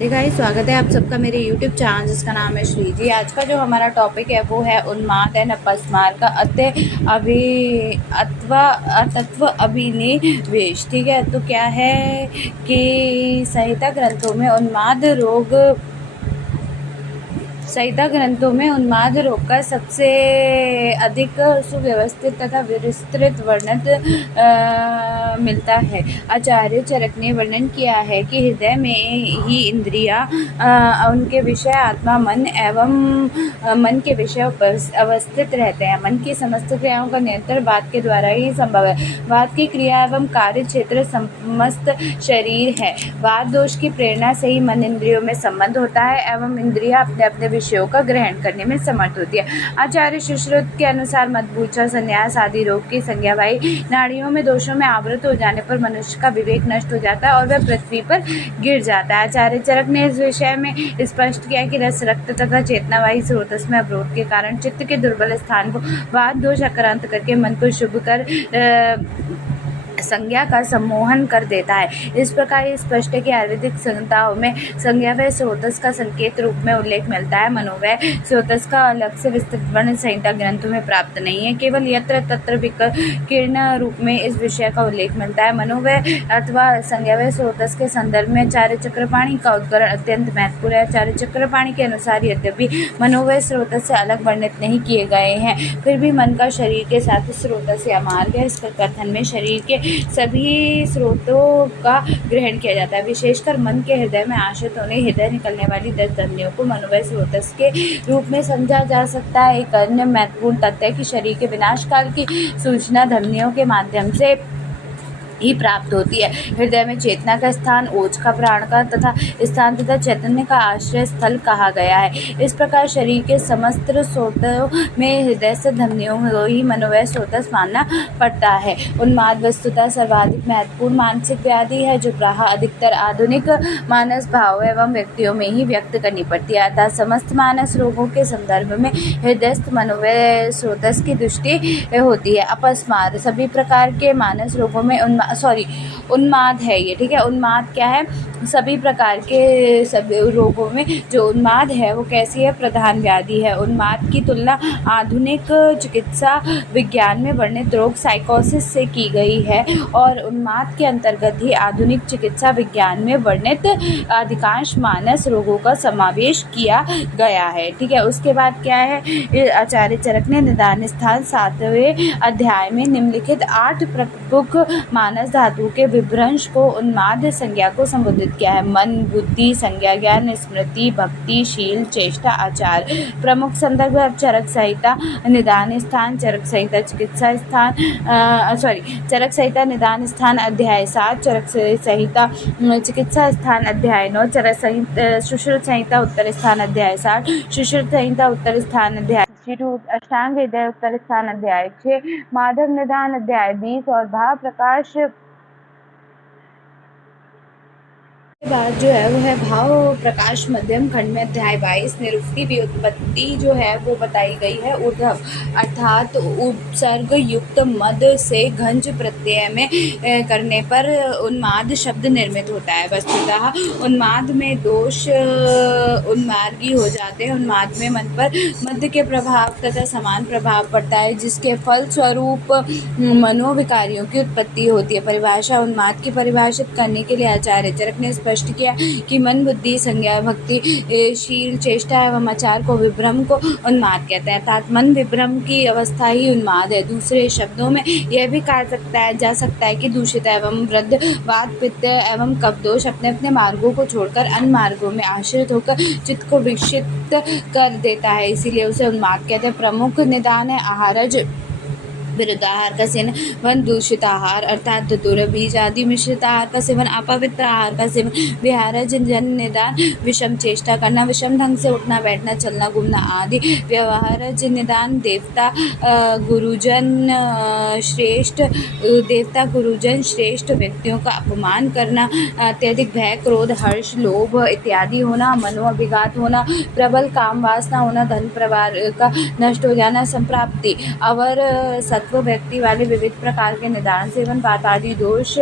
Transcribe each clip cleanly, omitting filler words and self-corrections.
Guys स्वागत है आप सबका मेरे YouTube चैनल जिसका नाम है श्री जी। आज का जो हमारा टॉपिक है वो है उन्माद एंड अपस्मार का तत्व अभिनिवेश। ठीक है, तो क्या है कि संहिता ग्रंथों में उन्माद रोग का सबसे अधिक सुव्यवस्थित तथा विस्तृत वर्णन मिलता है। आचार्य चरक ने वर्णन किया है कि हृदय में ही इंद्रियां उनके विषय आत्मा मन के विषय अवस्थित रहते हैं। मन की समस्त क्रियाओं का नियंत्रण वात के द्वारा ही संभव है। वात की क्रिया एवं कार्य क्षेत्र समस्त शरीर है। वात दोष की प्रेरणा से ही मन इंद्रियों में संबंध होता है एवं इंद्रियां अपने अपने विषयों का ग्रहण करने में समर्थ होती है। आचार्य सुश्रुत के अनुसार मदबूचा, संन्यास आदि रोग की संज्ञावाही नाड़ियों में दोषों में आवृत हो जाने पर मनुष्य का विवेक नष्ट हो जाता है और वह पृथ्वी पर गिर जाता है। आचार्य चरक ने इस विषय में स्पष्ट किया कि रस, रक्त तथा चेतनावाही स्रोतस में अवरोध के कारण चित्त के दुर्बल स्थान को वात दोष आक्रांत करके मन को शुभ कर संज्ञा का सम्मोहन कर देता है। इस प्रकार ये स्पष्ट है कि आयुर्वेदिक संहिताओं में संज्ञा व स्रोतस का संकेत रूप में उल्लेख मिलता है। मनोवय स्रोतस का अलग से विस्तृत वर्णन संहिता ग्रंथों में प्राप्त नहीं है। केवल यत्र तत्र विकीर्ण रूप में इस विषय का उल्लेख मिलता है। मनोवय अथवा संज्ञा व स्रोतस के संदर्भ में आचार्य चक्रपाणि का उद्धरण अत्यंत महत्वपूर्ण है। आचार्य चक्रपाणि के अनुसार यद्यपि मनोवय स्रोतस से अलग वर्णित नहीं किए गए हैं, फिर भी मन का शरीर के साथ स्रोतस या मार्ग है। इस कथन में शरीर के सभी स्रोतों का ग्रहण किया जाता है। विशेषकर मन के हृदय में आश्रित होने हृदय निकलने वाली 10 धमनियों को मनोवय स्रोतस के रूप में समझा जा सकता है। एक अन्य महत्वपूर्ण तथ्य है कि शरीर के विनाश काल की सूचना धमनियों के माध्यम से ही प्राप्त होती है। हृदय में चेतना का स्थान, ओज का प्राण का स्थान तथा चैतन्य का आश्रय स्थल कहा गया है। इस प्रकार शरीर के समस्त स्रोतों में हृदय से धमनियों को ही मनोवय स्रोतस मानना पड़ता है। उन्माद वस्तुतः सर्वाधिक महत्वपूर्ण मानसिक व्याधि है जो प्रायः अधिकतर आधुनिक मानस भाव एवं व्यक्तियों में ही व्यक्त करनी पड़ती है। अतः समस्त मानस रोगों के संदर्भ में हृदयस्थ मनोवय स्रोतस की दृष्टि होती है। अपस्मार सभी प्रकार के मानस रोगों में उन्माद है ये। ठीक है, उन्माद क्या है? सभी प्रकार के सभी रोगों में जो उन्माद है वो कैसी है? प्रधान व्याधि है। उन्माद की तुलना आधुनिक चिकित्सा विज्ञान में वर्णित रोग साइकोसिस से की गई है और उन्माद के अंतर्गत ही आधुनिक चिकित्सा विज्ञान में वर्णित अधिकांश मानस रोगों का समावेश किया गया है। ठीक है, उसके बाद क्या है? आचार्य चरक ने निदान स्थान 7वें अध्याय में निम्नलिखित 8 प्रमुख मानस धातु के विभ्रंश को उन्माद संज्ञा को संबोधित किया है। मन, बुद्धि, संज्ञा, ज्ञान, स्मृति, भक्ति, शील, चेष्टा, आचार। प्रमुख संदर्भ चरक संहिता निदान स्थान, चरक संहिता चिकित्सा स्थान चरक संहिता निदान स्थान अध्याय 7, चरक संहिता चिकित्सा स्थान अध्याय 9, चरक सुश्रुत संहिता उत्तर स्थान अध्याय 7, सुश्रुत संहिता उत्तर स्थान अध्याय अष्टांग हृदय उत्तर स्थान अध्याय 6, माधव निदान अध्याय 20 और भाव प्रकाश बात जो है वो है भाव प्रकाश मध्यम खंड में अध्याय 22। निरुक्ति व्युत्पत्ति जो है वो बताई गई है। ऊर्ध्व अर्थात उपसर्ग युक्त मद से घंज प्रत्यय में करने पर उन्माद शब्द निर्मित होता है। वस्तुतः उन्माद में दोष उन्मार्गी हो जाते हैं। उन्माद में मन पर मद के प्रभाव तथा समान प्रभाव पड़ता है जिसके फल स्वरूप मनोविकारियों की उत्पत्ति होती है। परिभाषा उन्माद की परिभाषित करने के लिए आचार्य चरक ने स्पष्ट किया कि मन, बुद्धि, संज्ञा, भक्ति, शील, चेष्टा एवं आचार को विभ्रम को उन्माद कहते हैं। अर्थात मन विभ्रम की अवस्था ही उन्माद है। दूसरे शब्दों में यह भी कहा जा सकता है कि दूषित एवं वृद्ध वात, पित्त एवं कफ दोष अपने अपने मार्गों को छोड़कर अन्य मार्गों में आश्रित होकर चित्त को विक्षिप्त कर देता है, इसीलिए उसे उन्माद कहते हैं। प्रमुख निदान है आहारज विरुद्ध आहार का सेवन, दूषित आहार अर्थात धतूर, बीज आदि मिश्रित आहार का सेवन, अपवित्र आहार का सेवन, विहारज जन निदान विषम चेष्टा करना, विषम ढंग से उठना बैठना चलना घूमना आदि। व्यवहारज निदान देवता गुरुजन श्रेष्ठ व्यक्तियों का अपमान करना, अत्यधिक भय, क्रोध, हर्ष, लोभ इत्यादि होना, मनोअभिघात होना, प्रबल काम वासना होना, धन परिवार का नष्ट हो जाना, संप्राप्ति, अवर तत्व व्यक्ति वाले विविध प्रकार के निदान सेवन पादी दोष,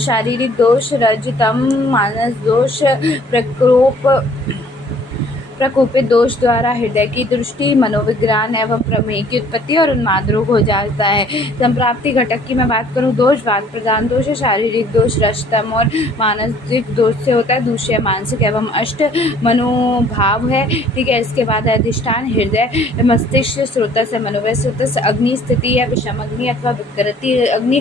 शारीरिक दोष, रजतम, मानस दोष, प्रकोपित दोष द्वारा हृदय की दृष्टि, मनोविज्ञान एवं प्रमेय की उत्पत्ति और उन्माद रोग हो जाता है। संप्राप्ति घटक की मैं बात करूँ, दोष वात प्रधान दोष है, शारीरिक दोष रजतम और मानसिक दोष से होता है, दूसरे मानसिक एवं अष्ट मनोभाव है। ठीक है, इसके बाद अधिष्ठान हृदय, मस्तिष्क, स्रोतस है, मनोवय स्रोतस, अग्नि स्थिति है, विषम अग्नि अथवा विकृति अग्नि,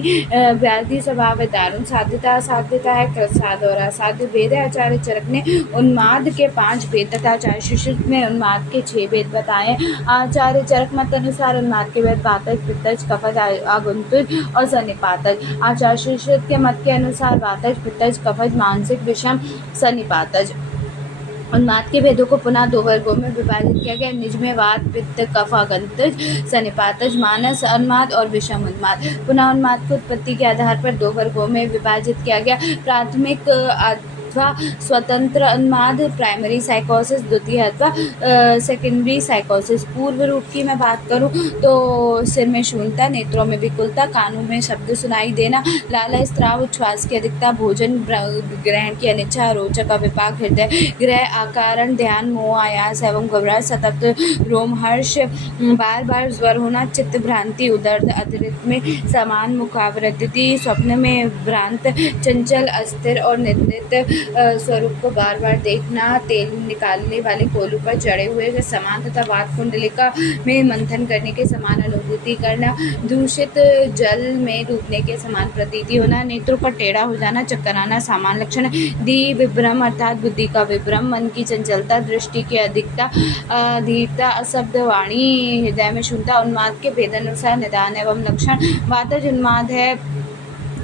व्याधि स्वभाव है, दारुण साध्यता है, प्रसाद और असाध्य भेद है। आचार्य चरक ने उन्माद के 5 भेद तथा आचार्य सुश्रुत में उन्माद के 6 भेद बताए। आचार्य चरक मत अनुसार उन्माद के भेद पातज, पित्तज, कफज, आगुंतुज और सन्निपातज। आचार्य सुश्रुत के मत के अनुसार वातज, पित्तज, कफज, मानसिक, विषम, सन्निपातज। उन्माद के भेदों को पुनः 2 वर्गों में विभाजित किया गया, निज में वात, पित्त, कफ, आगंतुज, सन्निपातज, मानस उन्माद और विषम उन्माद। पुनः उन्माद की उत्पत्ति के आधार पर 2 वर्गों में विभाजित किया गया, प्राथमिक अथवा स्वतंत्र उन्माद, प्राइमरी साइकोसिस, द्वितीय अथवा सेकेंडरी साइकोसिस। पूर्व रूप की मैं बात करूं तो सिर में शून्यता, नेत्रों में विकुलता, कानों में शब्द सुनाई देना, लाला, स्त्राव, उच्छ्वास की अधिकता, भोजन ग्रहण की अनिच्छा, रोचक विपाक, हृदय ग्रह आकारण, ध्यान, मोह, आयास एवं घबराहट, सतत रोमहर्ष, बार बार ज्वर होना, चित्त भ्रांति, उदर्द, अतिरिक्त में समान मुखावृत्ति, स्वप्न में भ्रांत, चंचल, अस्थिर और निंदित स्वरूप को बार बार देखना, तेल निकालने वाले कोलू पर चढ़े हुए के समान तथा वात कुंडलिका में मंथन करने के समान अनुभूति करना, दूषित जल में डूबने के समान प्रतीति होना, नेत्रों पर टेढ़ा हो जाना, चक्कर आना सामान्य लक्षण। दी विभ्रम अर्थात बुद्धि का विभ्रम, मन की चंचलता, दृष्टि की अधिकता, धीरता, अशब्द वाणी, हृदय में शून्यता। उन्माद के भेदानुसार निदान एवं लक्षण, वातज उन्माद है,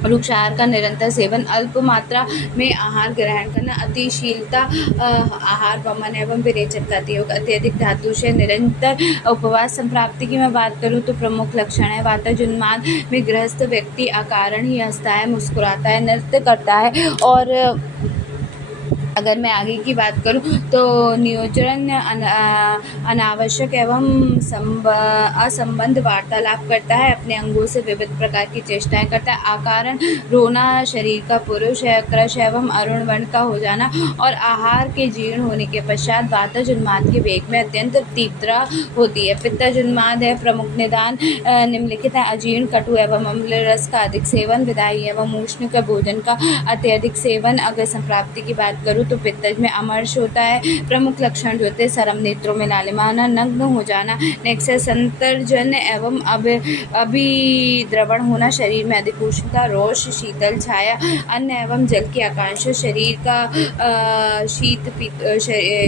रुक्ष आहार का निरंतर सेवन, अल्प मात्रा में आहार ग्रहण करना, अतिशीलता, आहार वमन एवं विरेचन का योग, अत्यधिक धातु से निरंतर उपवास। संप्राप्ति की मैं बात करूं तो प्रमुख लक्षण है, वातज उन्माद में गृहस्थ व्यक्ति अकारण ही हंसता है, मुस्कुराता है, नृत्य करता है और अगर मैं आगे की बात करूं तो नियोजन अनावश्यक एवं असंबंध वार्तालाप करता है, अपने अंगों से विविध प्रकार की चेष्टाएं करता है, आकारण रोना, शरीर का पुरुष है, क्रश एवं अरुण वर्ण का हो जाना और आहार के जीर्ण होने के पश्चात वातज उन्माद के वेग में अत्यंत तीव्रता होती है। पित्तज उन्माद है, प्रमुख निदान निम्नलिखित है, अजीर्ण, कटु एवं अम्ल रस का अधिक सेवन, विदाई एवं उष्ण का भोजन का अत्यधिक सेवन। अगर संप्राप्ति की बात करूँ तो पित्तज में अमर्ष होता है, प्रमुख लक्षण जो होते हैं सरम, नेत्रों में लालिमा आना, नग्न हो जाना, नेक्सस, संतर्जन एवं अभिद्रवण होना, शरीर में अधिक उष्णता, रोष, शीतल छाया, अन्न एवं जल की आकांक्षा, शरीर का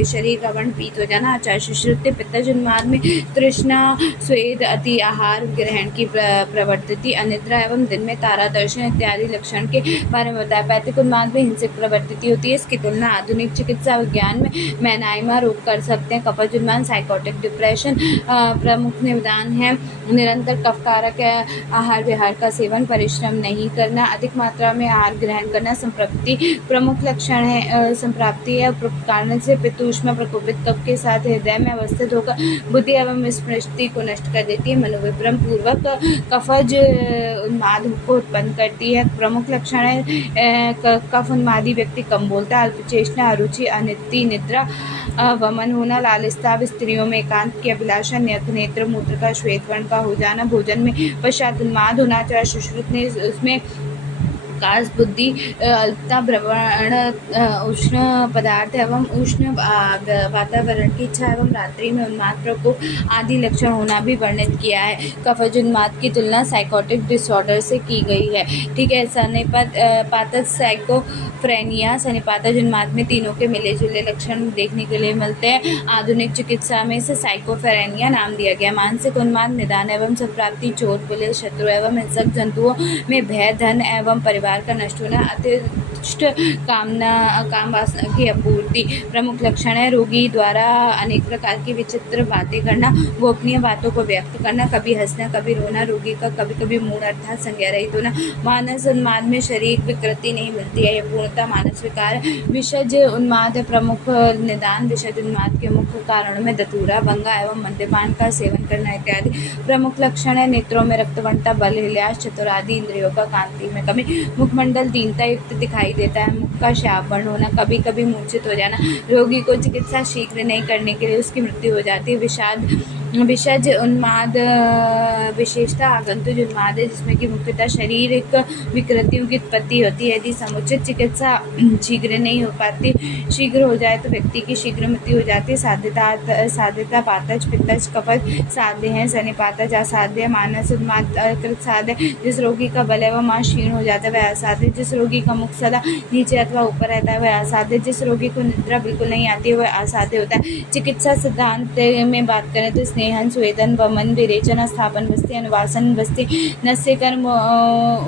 शरीर का वर्ण पीत हो जाना। आचार्य सुश्रुत पित्तज उन्माद में तृष्णा, स्वेद, अति आहार ग्रहण की प्रवृत्ति, अनिद्रा एवं दिन में तारा दर्शन इत्यादि लक्षण के बारे में बताया। पैतिक उन्माद में हिंसक प्रवृत्ति होती है, इसकी तुलना आधुनिक चिकित्सा विज्ञान में मैनाइमा रोग कर सकते हैं। कफज उन्माद, साइकोटिक डिप्रेशन प्रमुख निदान है, निरंतर कफकारक आहार विहार का सेवन, परिश्रम नहीं करना, अधिक मात्रा में आहार ग्रहण करना। संप्राप्ति प्रमुख लक्षण है, संप्राप्ति है कारण से पित्त ऊष्मा प्रकोपित कफ के साथ हृदय में अवस्थित होकर बुद्धि एवं स्मृति को नष्ट कर देती है, मनोविभ्रम पूर्वक कफज उन्माद को उत्पन्न करती है। प्रमुख लक्षण है, कफ उन्मादी व्यक्ति कम बोलता है, अल्पचेष्टा, अरुचि, अनित्य, निद्रा, वमन होना, लालिस्ताव, स्त्रियों में एकांत की अभिलाषा, नेत्र मूत्र का श्वेत वर्ण का हो जाना, भोजन में पश्चात उन्माद होना। चाहे सुश्रुत ने उसमें कास, बुद्धि, अल्पता, भ्रमण, उष्ण पदार्थ एवं उष्ण वातावरण की इच्छा एवं रात्रि में उन्माद प्रकोप आदि लक्षण होना भी वर्णित किया है। कफज उन्माद की तुलना साइकोटिक डिसऑर्डर से की गई है। ठीक है, सन्निपातज, साइकोफ्रेनिया, सन्निपातज उन्माद में तीनों के मिले जुले लक्षण देखने के लिए मिलते हैं। आधुनिक चिकित्सा में इसे साइकोफ्रेनिया नाम दिया गया। मानसिक उन्माद, निदान एवं संप्राप्ति, चोर, पुलिस, शत्रु एवं हिंसक जंतुओं में भय, धन एवं परिवार का नष्ट होना, अति इष्ट काम वासना की आपूर्ति। प्रमुख लक्षण है रोगी द्वारा अनेक प्रकार की विचित्र बातें करना, गोपनीय बातों को व्यक्त करना, कभी हंसना कभी रोना, रोगी का कभी कभी मूड अर्थात संज्ञा रहित होना, मानस उन्माद में शरीर विकृति नहीं मिलती है, यह पूर्णतः मानस विकार है। विषज उन्माद प्रमुख निदान। विषज उन्माद के मुख्य कारणों में धतूरा, भंगा एवं मद्यपान का सेवन करना इत्यादि। प्रमुख लक्षण है नेत्रों में रक्तवर्णता, बल, हिल्यास, चतुरादि, इंद्रियों का कांति में कमी, मुखमंडल दीनता युक्त दिखाई देता है, मुख का श्याप वर्ण होना, कभी कभी मूर्छित हो जाना, रोगी को चिकित्सा शीघ्र नहीं करने के लिए उसकी मृत्यु हो जाती है। विषज उन्माद विशेषता आगंतुक उन्माद है जिसमें कि मुख्यतः शारीरिक विकृतियों की उत्पत्ति होती है। यदि समुचित चिकित्सा शीघ्र नहीं हो पाती, शीघ्र हो जाए तो व्यक्ति की शीघ्र मृत्यु हो जाती है। साध्यता पातज, पित्तज, कफज साध्य है, सनिपातज असाध्य, मानस उन्माद कृत साध्य। जिस रोगी का बल एवं मांस क्षीण हो जाता है वह असाध्य, जिस रोगी का मुख सदा नीचे अथवा ऊपर रहता है वह असाध्य, जिस रोगी को निद्रा बिल्कुल नहीं आती है वह असाध्य होता है। चिकित्सा सिद्धांत में बात करें तो स्नेहन, स्वेदन, वमन, विरेचन, स्थापन बस्ती, अनुवासन बस्ती, नस्य कर्म,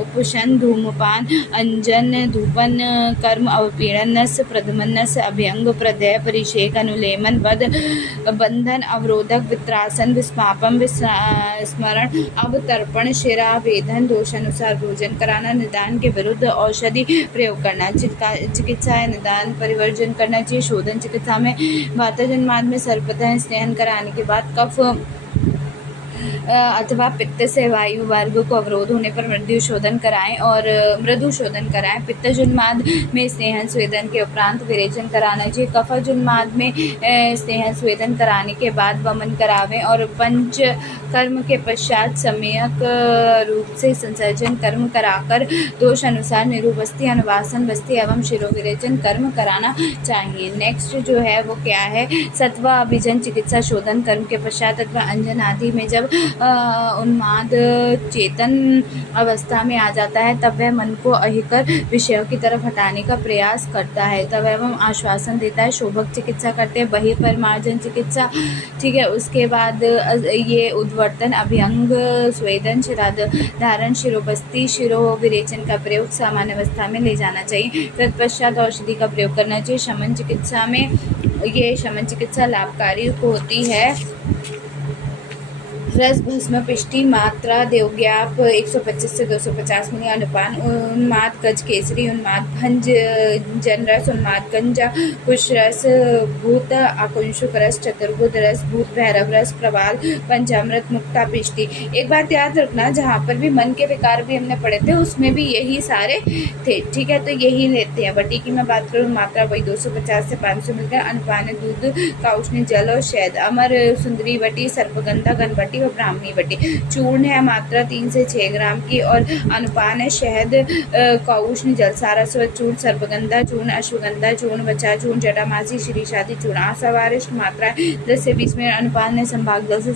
उपशन, धूमपान, अंजन, धूपन, कर्म, अवपीड़न, नस्य प्रदमन, नस्य अभ्यंग, प्रदय, परिषेक, अनुलेमन, बंधन, अवरोधक, वित्रासन, विस्मापन, स्मरण, अवतर्पण, शिरा वेदन, दोषानुसार भोजन कराना, निदान के विरुद्ध औषधि प्रयोग करना। चिकित्सा है निदान परिवर्जन करना चाहिए। शोधन चिकित्सा में वातज उन्माद में सर्वप्रथम स्नेहन कराने के बाद कफ अथवा पित्त से वायु मार्ग को अवरोध होने पर मृदु शोधन कराएं। पित्तज उन्माद में स्नेहन स्वेदन के उपरांत विरेचन कराना चाहिए। कफज उन्माद में स्नेहन स्वेदन कराने के बाद वमन करावें और पंच कर्म के पश्चात सम्यक रूप से संसर्जन कर्म कराकर दोष अनुसार निरूबस्ती, अनुवासन बस्ती एवं शिरोविरेचन कर्म कराना चाहिए। नेक्स्ट जो है वो क्या है, सत्वा अभिजन चिकित्सा। शोधन कर्म के पश्चात अथवा अंजन आदि में जब उन्माद चेतन अवस्था में आ जाता है तब वह मन को अहिकर विषयों की तरफ हटाने का प्रयास करता है, तब एवं आश्वासन देता है। शोभक चिकित्सा करते हैं, बहिर्परमार्जन चिकित्सा, ठीक है। उसके बाद ये उद्वर्तन, अभ्यंग, स्वेदन, शिराधारण, शिरोबस्ती, शिरो विरेचन का प्रयोग सामान्य अवस्था में ले जाना चाहिए। तत्पश्चात औषधि का प्रयोग करना चाहिए। शमन चिकित्सा में ये शमन चिकित्सा लाभकारी होती है। रस, भस्म, पिष्टि, मात्रा, देवज्ञाप 125 से 250 मिली, अनुपान, उन्माद गज, केसरी उन्माद, भंज, जनरस, उन्माद गंजा, कुशरस, भूत, आकुंशुक रस, चतुर्भुज रस, भूत भैरव रस, प्रवाल, पंचामृत, मुक्ता, पिष्टि। एक बात याद रखना, जहाँ पर भी मन के विकार भी हमने पढ़े थे उसमें भी यही सारे थे, ठीक है, तो यही लेते हैं। वटी की मैं बात करूँ, मात्रा वही 250 से 500 मिलीग्राम, अनुपान दूध, काउष्णी जल और शहद। अमर सुंदरी वटी, सर्पगंधा घनवटी और ब्राह्मणी वटी। चूर्ण है मात्रा 3 से 6 ग्राम की और अनुपान है शहद, काउष्णी जल, सारस्वत चूर्ण, सर्पगंधा चूर्ण, अश्वगंधा चूर्ण, बचा चूर्ण, जटामासी, श्रीशादी चूर्ण। आसावारिष्ट मात्रा 10 से 20 मिनट, अनुपान है संभाग जल से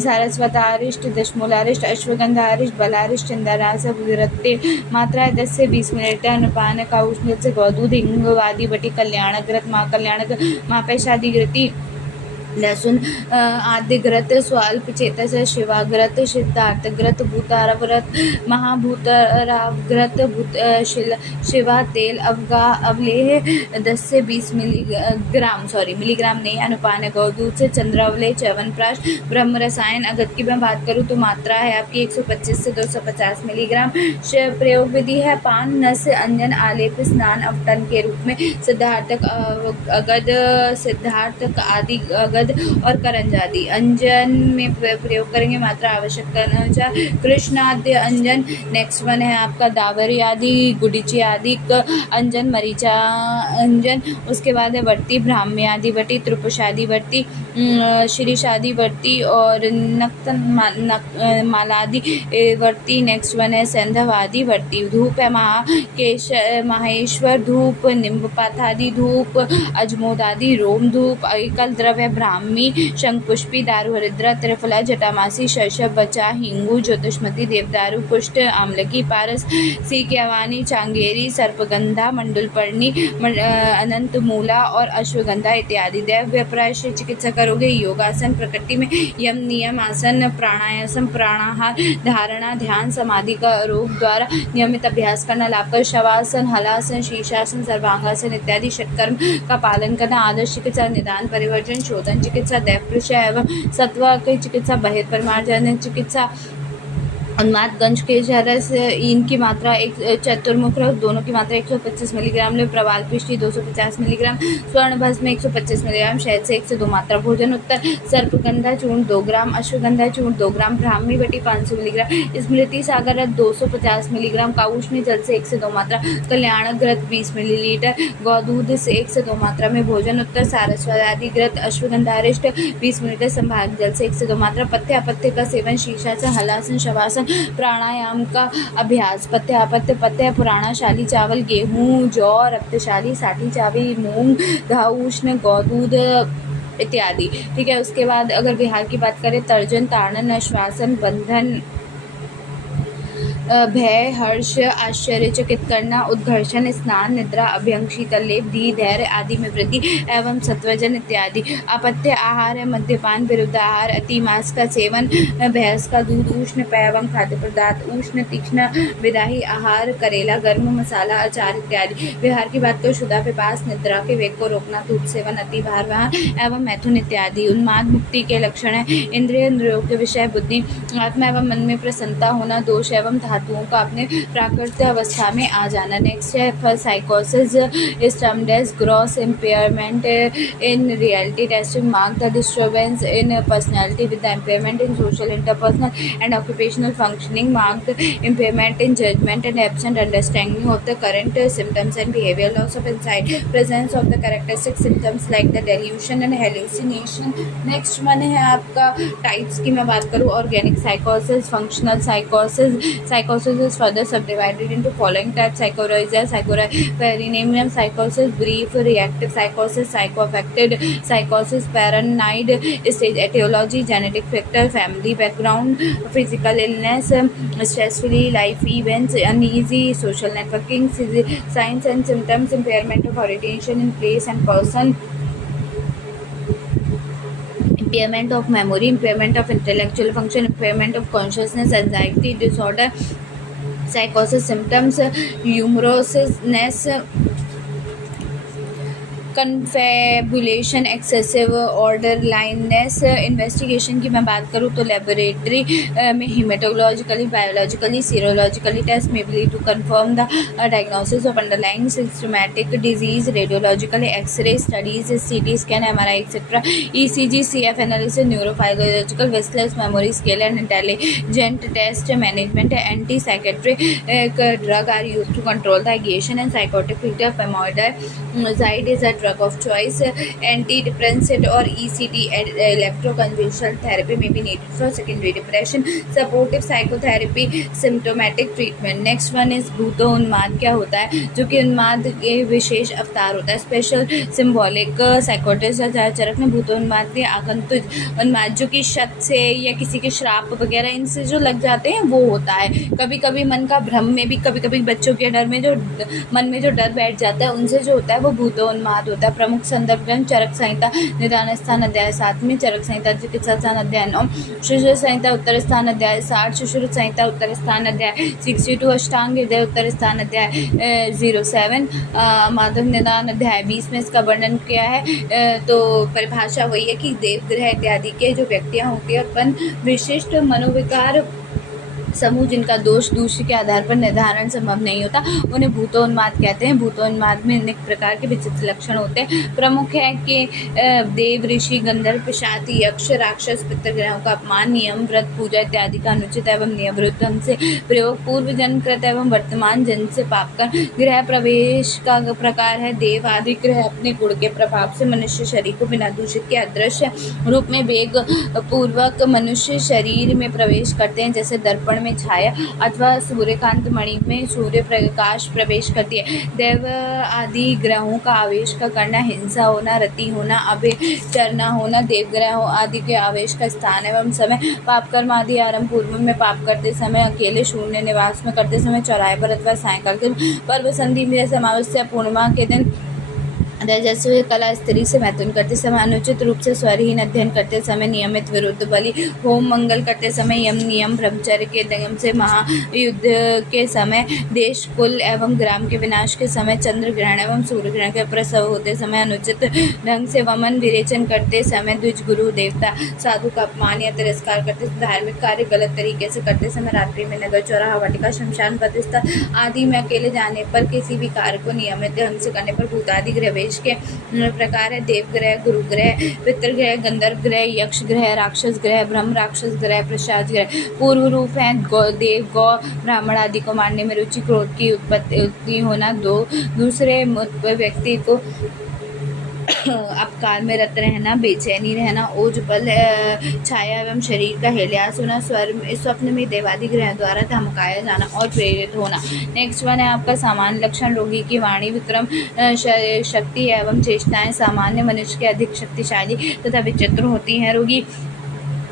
सारस्वतारिष्ट, दशमूलारिष्ट, अश्वगंधारिष्ट, बलारिष्ट, चंद्रास, विरत्ते। मात्रा है 10 से 20 मिनट, अनुपान है काउष्णी जल से गौदूध, हिंग, वादी वटी, कल्याणक ग्रत, महाकल्याणक, महापेशादी ग्रति, लहसुन आदि ग्रत, स्वल्प चेतस, शिवाग्रत, सिद्धार्थग्रत, भूतारव्रत, महाभूतरावग्रत, शिवा तेल, अवलेह 10 से 20 मिलीग्राम नहीं, अनुपान है गौदूध से, चंद्रावलेह, च्यवनप्राश, ब्रह्म रसायन। अगत की मैं बात करूँ तो मात्रा है आपकी 125 से 250 मिलीग्राम। प्रयोग विधि है पान, नस, अंजन, आलेप, स्नान, अवटन के रूप में, सिद्धार्थक, अगद, सिद्धार्थक आदि अगद और करंजादि। अंजन में प्रयोग करेंगे, मात्रा आवश्यक अनुसार। कृष्णाद्य अंजन। नेक्स्ट वन है आपका दावरी आदि, गुडिची आदि अंजन, मरीचा अंजन। उसके बाद है वर्ती, ब्राह्मी आदि वर्ती, त्रिपुषादि वर्ती, श्रीशादी वर्ती और मालादि वर्ती। नेक्स्ट वन है संधवादि वर्ती। धूप है माहेश्वर धूप, निम्बपाथादि धूप, अजमोदादि रोम धूप। एकल द्रव है ब्राह्मी ब्राह्मी, शंखपुष्पी, दारुहरिद्रा, त्रिफला, जटामासी, शशब, बचा, हिंगू, ज्योतिषमती, देवदारू, कुष्ठ, आमलकी, पारस, सीक्यावानी, चांगेरी, सर्पगंधा, मंडलपर्णी, अनंतमूला और अश्वगंधा इत्यादि। दैव प्रायश्चित चिकित्सा करोगे योगासन, प्रकृति में यम नियम आसन, प्राणायाम, प्राणाहार, धारणा, ध्यान, समाधि का रोग द्वारा नियमित अभ्यास करना लाभ कर, शवासन, हलासन, शीर्षासन, सर्वांगासन इत्यादि षटकर्म का पालन करना। आदर्श चिकित्सा निदान, परिवर्जन, शोधन चिकित्सा, दैवकृषि एवं सत्व की चिकित्सा, बहिर्परिमार्जन चिकित्सा, उन्माद गंज के रस, इनकी मात्रा एक चतुर्मुख रस दोनों की मात्रा 125 मिलीग्राम ले, प्रवाल पिष्टी 250 मिलीग्राम, स्वर्ण भस्म 125 मिलीग्राम, शहद से 1 से 2 मात्रा भोजन उत्तर, सर्पगंधा चूर्ण 2 ग्राम, अश्वगंधा चूर्ण 2 ग्राम, ब्राह्मी बटी 500 मिलीग्राम, स्मृति सागर रस 250 मिलीग्राम, काउष्णी जल से 1 से 2 मात्रा, कल्याणक घृत 20 मिलीलीटर, गौदूध से 1 से 2 मात्रा में भोजन उत्तर, सारस्वती घृत, अश्वगंधारिष्ट 20 मिलीलीटर, संभाग जल से 1 से 2 मात्रा, पथ्य अपत्य का सेवन, शीर्षासन, हलासन, शवासन, प्राणायाम का अभ्यास, पथ्य अपत्य, पथ्य पुराणाशाली चावल, गेहूं, जौ, रक्तशाली साठी चावल, मूंग, धाउष्ण, गौदूध इत्यादि। ठीक है, उसके बाद अगर बिहार की बात करें, तर्जन, ताड़न, श्वासन, बंधन, भय, हर्ष, आश्चर्यचकित करना, उद्घर्षण, स्नान, निद्रा, अभ्यंग, शीतल लेप, धी, धैर्य आदि में वृद्धि एवं सत्वजन इत्यादि। अपत्य आहार है मद्यपान, विरुद्ध आहार, अति मांस का सेवन, भैंस का दूध, उष्ण पेय एवं खाद्य पदार्थ, उष्ण तीक्ष्ण विदाही आहार, करेला, गर्म मसाला, अचार इत्यादि। बिहार की बात करें, शुदा पिपास, निद्रा के वेग को रोकना, दूध सेवन, अति भार वहन एवं मैथुन इत्यादि। उन्माद मुक्ति के लक्षण है इंद्रियों के विषय बुद्धि, आत्मा एवं मन में प्रसन्नता होना, दोष एवं धातुओं का अपने प्राकृतिक अवस्था में आ जाना। नेक्स्ट है for साइकोसिस is termed as gross impairment in reality testing, mark the disturbance in personality with the impairment in social interpersonal and occupational functioning, mark the impairment in judgement and absent understanding of the current symptoms and behaviour, loss of insight, presence of the characteristic symptoms like the dilution and hallucination. Next one है आपका types की मैं बात करूँ, organic साइकोसिस, functional साइकोसिस। Psychosis is further subdivided into following types: psychorrhea, perineum psychosis, brief reactive psychosis, psychoaffected psychosis, paranoid stage, etiology, genetic factor, family background, physical illness, stressful life events, uneasy social networking, signs and symptoms, impairment of attention in place and person, impairment of memory, impairment of intellectual function, impairment of consciousness, anxiety disorder, psychosis symptoms, humorousness, confabulation, excessive orderliness. Investigation की मैं बात करूँ तो laboratory में haematologically, biologically, serologically test में lead to confirm the diagnosis of underlying systematic disease, radiologically x-ray studies, CT scan, MRI etcetera, ECG, CF analysis, neurophysiological, Wechsler memory scale and intelligent test management, anti psychiatric drug are use to control the agitation and psychotic feature, pimozide is a drug of choice, antidepressant or ECT, electroconvulsive therapy may be needed for secondary depression, supportive psychotherapy, symptomatic treatment. Next one is भूतो उन्माद। क्या होता है? जो कि उन्माद के विशेष अवतार होता है, स्पेशल सिम्बॉलिक साइकोटिस्ट चरक ने भूतो उन्माद के आगंतुक उन्माद जो कि शक से या किसी के श्राप वगैरह इनसे जो लग जाते हैं वो होता है। कभी कभी मन का भ्रम में भी, कभी कभी बच्चों के डर में जो मन में जो डर बैठ जाता है उनसे जो होता है वो भूतो उन्माद होता है। प्रमुख संदर्भ ग्रंथ चरक संहिता निदान स्थान अध्याय 7 में, चरक संहिता चिकित्सा स्थान अध्याय 9, सुश्रुत संहिता उत्तर स्थान अध्याय 60, सुश्रुत संहिता उत्तर स्थान अध्याय 62, अष्टांग हृदय उत्तर स्थान अध्याय 07, माधव निदान अध्याय 20 में इसका वर्णन किया है। तो परिभाषा वही है कि देवग्रह इत्यादि के जो व्यक्तियाँ होती है अपन विशिष्ट मनोविकार समूह जिनका दोष दूसरे के आधार पर निर्धारण संभव नहीं होता उन्हें भूतोन्माद कहते हैं। भूतोन्माद में अनेक प्रकार के विचित्र लक्षण होते हैं। प्रमुख है कि देव, ऋषि, गंधर्व, पिशाच, यक्ष, राक्षस, पितृग्रहों का अपमान, नियम, व्रत, पूजा इत्यादि का अनुचित एवं नियमविरुद्ध ढंग से प्रयोग, पूर्व जन्मकृत एवं वर्तमान जन्म से पाप कर, गृह प्रवेश का प्रकार है देव आदि ग्रह अपने गुण के प्रभाव से मनुष्य शरीर को बिना दूषित के अदृश्य रूप में वेग पूर्वक मनुष्य शरीर में प्रवेश करते हैं, जैसे दर्पण में छाया अथवा सूर्यकांत मणि में सूर्य प्रकाश प्रवेश करती है। देव आदि ग्रहों का आवेश का करना, हिंसा होना, रति होना, अभिचरना होना, देवग्रहों आदि के आवेश का स्थान एवं समय, पाप कर्म आदि आरंभ पूर्व में पाप करते समय, अकेले शून्य निवास में करते समय, चौराहे पर अथवा सायंकाल के पर्व संधि में, अमावस्या पूर्णिमा के दिन, तेजस्वी कला स्त्री से मैथुन करते समय, अनुचित रूप से स्वरहीन अध्ययन करते समय, नियमित विरुद्ध बलि होम मंगल करते समय, यम नियम ब्रह्मचर्य के नियम से, महायुद्ध के समय, देश कुल एवं ग्राम के विनाश के समय, चंद्र ग्रहण एवं सूर्य ग्रहण के प्रसव होते समय, अनुचित ढंग से वमन विरेचन करते समय, द्विज गुरु देवता साधु का अपमान या तिरस्कार करते, धार्मिक कार्य गलत तरीके से करते समय, रात्रि में नगर चौराहा वाटिका शमशान पतिस्थल आदि में अकेले जाने पर, किसी भी कार्य को नियमित ढंग से करने पर, भूतादि ग्रह के प्रकार है, देव ग्रह, गुरु ग्रह, पितृ ग्रह, गंधर्व ग्रह, यक्ष ग्रह, राक्षस ग्रह, ब्रह्म राक्षस ग्रह, प्रसाद ग्रह पूर्व रूप है। देव गौ ब्राह्मण आदि को मारने में रुचि, क्रोध की उत्पत्ति होना, दूसरे व्यक्ति को अपकार में रत रहना, बेचैनी रहना, ओज बल छाया एवं शरीर का हिल्यास होना, स्वप्न में देवादि ग्रह द्वारा धमकाया जाना और प्रेरित होना। नेक्स्ट वन है आपका सामान्य लक्षण। रोगी की वाणी, विक्रम शक्ति एवं चेष्टाएं सामान्य मनुष्य के अधिक शक्तिशाली तथा विचित्र होती हैं। रोगी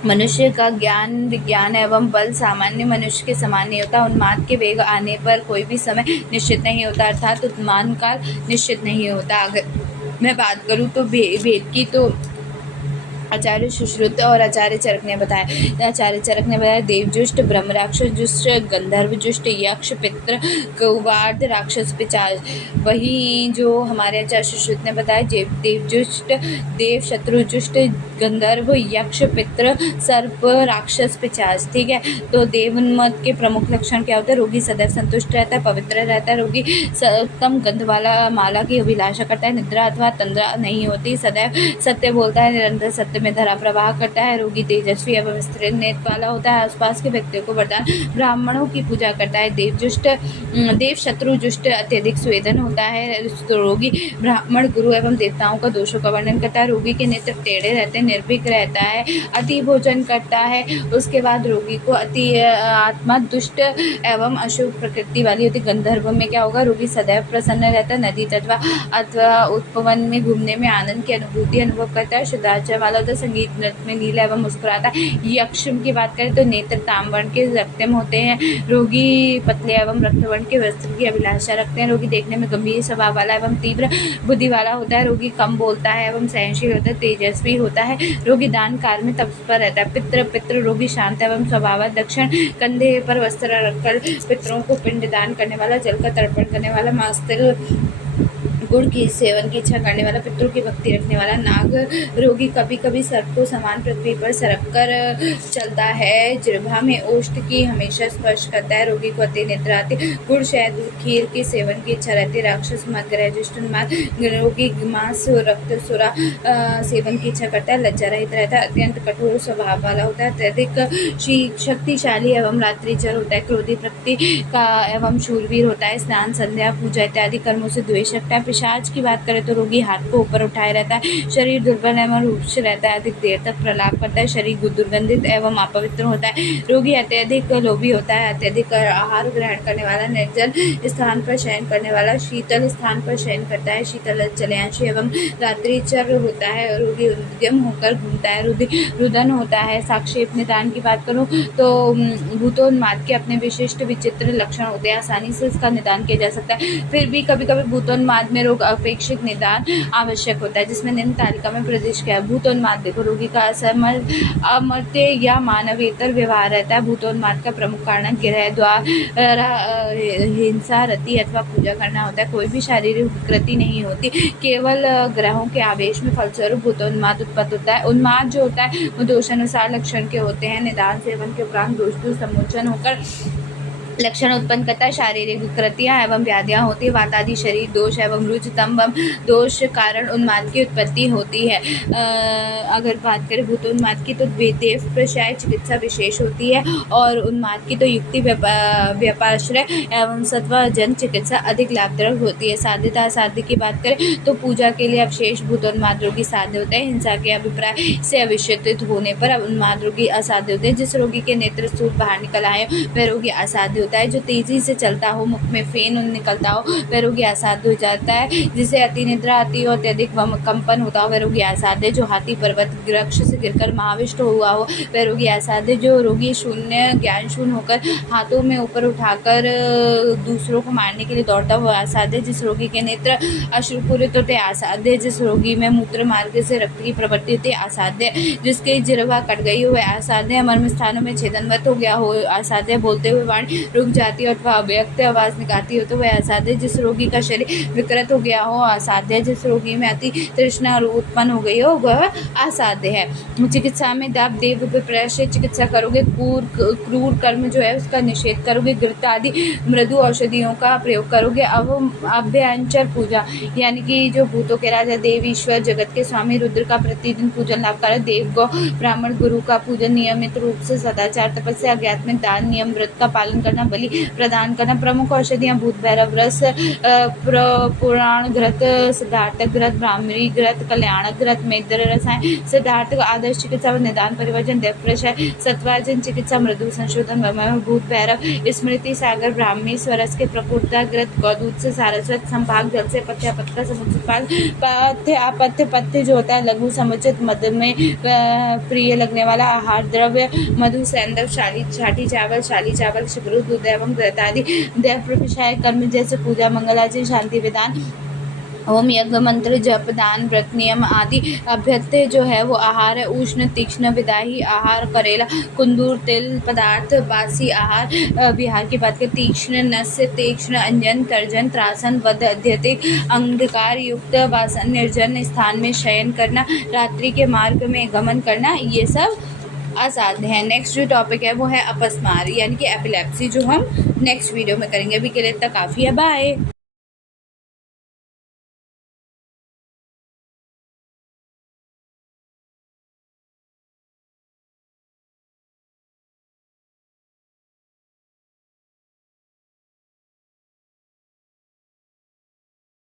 मनुष्य का ज्ञान, विज्ञान एवं बल सामान्य मनुष्य के समान नहीं होता। उन्माद के वेग आने पर कोई भी समय निश्चित नहीं होता, अर्थात उन्माद काल निश्चित नहीं होता। अगर मैं बात करूँ तो भेद की, तो आचार्य सुश्रुत और आचार्य चरक ने बताया। आचार्य चरक ने बताया देवजुष्ट, ब्रह्म राक्षस जुष्ट, गंधर्व जुष्ट, यक्ष, पितृ, कौवार्ध, राक्षस, पिशाच। वही जो हमारे आचार्य सुश्रुत ने बताया देवजुष्ट, देव शत्रु जुष्ट, गंधर्व, यक्ष, पितृ, सर्प, राक्षस, पिशाच। ठीक है, तो देवोन्मत्त के प्रमुख लक्षण क्या होते हैं? रोगी सदैव संतुष्ट रहता है, पवित्र रहता है, रोगी उत्तम गंध वाला माला की अभिलाषा करता है, निद्रा अथवा तंद्रा नहीं होती, सदैव सत्य बोलता है, निरंतर सत्य में धारा प्रवाह करता है, रोगी तेजस्वी एवं स्थिर नेत्र वाला होता है, आसपास के व्यक्तियों को वरदान, ब्राह्मणों की पूजा करता है, देव शत्रु जुष्ट अत्यधिक संवेदन होता है, रोगी ब्राह्मण गुरु एवं देवताओं का दोषों का वर्णन करता है, रोगी के नेत्र टेढ़े रहते हैं, निर्भीक रहता है, अति भोजन करता है। उसके बाद रोगी को अति आत्मा दुष्ट एवं अशुभ प्रकृति वाली होती है। गंधर्व में क्या होगा? रोगी सदैव प्रसन्न रहता है, नदी तट अथवा उपवन में घूमने में आनंद की अनुभूति अनुभव करता है, शुद्धाचार वाला होता है, संगीत नृत्य में नीला एवं मुस्कुराता है। यक्ष की बात करें तो नेत्र ताम्रवर्ण के रक्तम होते हैं, रोगी पतले एवं रक्तवर्ण के वस्त्र की अभिलाषा रखते हैं, रोगी देखने में गंभीर स्वभाव वाला एवं तीव्र बुद्धि वाला होता है, रोगी कम बोलता है एवं सहनशील होता है, तेजस्वी होता है, रोगी दान कार्य में तत्पर रहता है। पितृ रोगी शांत एवं स्वभाव, दक्षिण कंधे पर वस्त्र रखकर पितरों को पिंड दान करने वाला, जल का तर्पण करने वाला, मास्तर गुड़ की सेवन की इच्छा करने वाला, पितरों की भक्ति रखने वाला। नाग रोगी कभी कभी सर्प को समान पृथ्वी पर सरक कर चलता है, जिह्वा में ओष्ठ की हमेशा स्पर्श करता है, रोगी को अति निद्रा आती, गुड़ शहद खीर के सेवन की इच्छा रहती है, राक्षस मत ग्रह जुष्ट उन्माद रोगी मांस रक्त सुरा सेवन की इच्छा करता है, लज्जा रहित रहता है, अत्यंत कठोर स्वभाव वाला होता है, अत्यधिक शक्तिशाली एवं रात्रिचर होता है, क्रोधी प्रकृति का एवं शूरवीर होता है, स्नान संध्या पूजा इत्यादि कर्मों से द्वेष रखता है। पिशाच की बात करें तो रोगी हाथ को ऊपर उठाए रहता है, शरीर दुर्बल एवं रूक्ष रहता है, अधिक देर तक प्रलाप करता है, शरीर दुर्गंधित एवं अपवित्र होता है, रोगी अत्यधिक लोभी होता है, अत्यधिक आहार ग्रहण करने वाला, निर्जल स्थान पर शयन करने वाला, शीतल स्थान पर शयन करता है, शीतल जलयांशी एवं रात्रिचर होता है, रोगी उद्यम होकर घूमता है, रुदन होता है। साक्षेप निदान की बात करूँ तो भूतोन्माद के अपने विशिष्ट विचित्र लक्षण होते हैं, आसानी से इसका निदान किया जा सकता है, फिर भी कभी कभी भूतोन्माद में रोग अपेक्षित निदान आवश्यक होता है, जिसमें निम्न तालिका में प्रदिश किया है। भूतोन्माद देखो, रोगी का अमर्त्य या मानवेतर व्यवहार रहता है। भूतोन्माद का प्रमुख कारण गृह द्वारा हिंसा, रति अथवा पूजा करना होता है, कोई भी शारीरिक विकृति नहीं होती, केवल ग्रहों के आवेश में फलस्वरूप भूतोन्माद उत्पन्न होता है। उन्माद जो होता है वो दोषानुसार लक्षण के होते हैं, निदान सेवन के उपरांत दोष समोचन होकर लक्षण उत्पन्न करता है। शारीरिक विकृतियाँ एवं व्याधियाँ होती है। वात आदि शरीर दोष एवं रुचतम दोष कारण उन्माद की उत्पत्ति होती है। अगर बात करें भूतोन्माद की तो देव प्रशय चिकित्सा विशेष होती है और उन्माद की तो युक्ति व्यापाश्रय एवं सत्वजन चिकित्सा अधिक लाभदायक होती है। साध्यता असाध्य की बात करें तो पूजा के लिए अवशेष भूतोन्माद रोगी साध्य होते हैं। हिंसा के अभिप्राय से अविश्वसित होने पर उन्माद रोगी असाध्य होते हैं। जिस रोगी के नेत्र स्थूल बाहर निकल आए वह रोगी असाध्य होता है। जो तेजी से चलता हो, मुख में फेन निकलता हो, वह रोगी असाध्य हो जाता है। जिसे अति निद्रा आती हो, अत्यधिक कंपन होता हो, वह रोगी असाध्य। जो हाथी पर्वत वृक्ष से गिरकर महाविष्ट हुआ हो वह रोगी असाध्य। जो रोगी शून्य ज्ञान शून्य होकर हाथों में ऊपर उठाकर दूसरों को मारने के लिए दौड़ता हुआ असाध्य। जिस रोगी के नेत्र अश्रुपूरित होते असाध्य। जिस रोगी में मूत्र मार्ग से रक्त की प्रवृत्ति होती असाध्य। जिसके जिह्वा कट गई हो वह असाध्य। मर्म स्थानों में छेदनवत हो गया हो असाध्य। बोलते हुए वाणी रुक जाती हो अथवा अव्यक्त आवाज निकालती हो तो वह असाध्य। जिस रोगी का शरीर विकृत हो गया हो असाध्य। जिस रोगी में अति तृष्णा उत्पन्न हो गई हो वह असाध्य है। चिकित्सा में आप देव विप्रय से चिकित्सा करोगे, क्रूर कर्म जो है उसका निषेध करोगे, घृत आदि मृदु औषधियों का प्रयोग करोगे। अब अभ्यंचर पूजा यानी कि जो भूतों के राजा देव ईश्वर जगत के स्वामी रुद्र का प्रतिदिन पूजन लाभकारी। देव गौ ब्राह्मण गुरु का पूजन नियमित रूप से, सदाचार तपस्या आध्यात्मिक दान नियम व्रत का पालन करना, बलि प्रदान करना। प्रमुख औषधियाँ भूत भैरव रस, पुराण घृत, सिद्धार्थक घृत, ब्राह्मणी घृत, कल्याणक घृत, मेद्र रसायन, सिद्धार्थक आदर्श चिकित्सा व निदान परिवर्जन, देव प्रशय, सत्वार्जन चिकित्सा, मृदु संशोधन, भूत भैरव, स्मृति सागर, ब्राह्मी स्वरस के प्रकुरता घृत, गौदूत से सारस्वत, संभाग जल से पथ्य अपत्य समुचित पथ्य अपत्य पथ्य जो होता है लघु समुचित, मद में प्रिय लगने वाला आहार द्रव्य, मधु सैंधव, छाटी चावल, शिब्रू, दूध एवं घृत आदि। देव प्रशय कर्म जैसे पूजा, मंगल आचरण, शांति विधान, होम यज्ञ, मंत्र जप, दान, व्रत नियम आदि। अभ्यत्य जो है वो आहार है। उष्ण तीक्ष्ण विदाही आहार, करेला, कुंदूर, तिल पदार्थ, बासी आहार। बिहार की बात करें तीक्ष्ण नस्य, तीक्ष्ण अंजन, तर्जन, त्रासन, वध, अत्यधिक अंधकार युक्त वासन, निर्जन स्थान में शयन करना, रात्रि के मार्ग में गमन करना, ये सब असाध्य है। नेक्स्ट जो टॉपिक है वो है अपस्मार यानी कि एपिलेप्सी, जो हम नेक्स्ट वीडियो में करेंगे। अभी के लिए इतना काफ़ी है। बाय।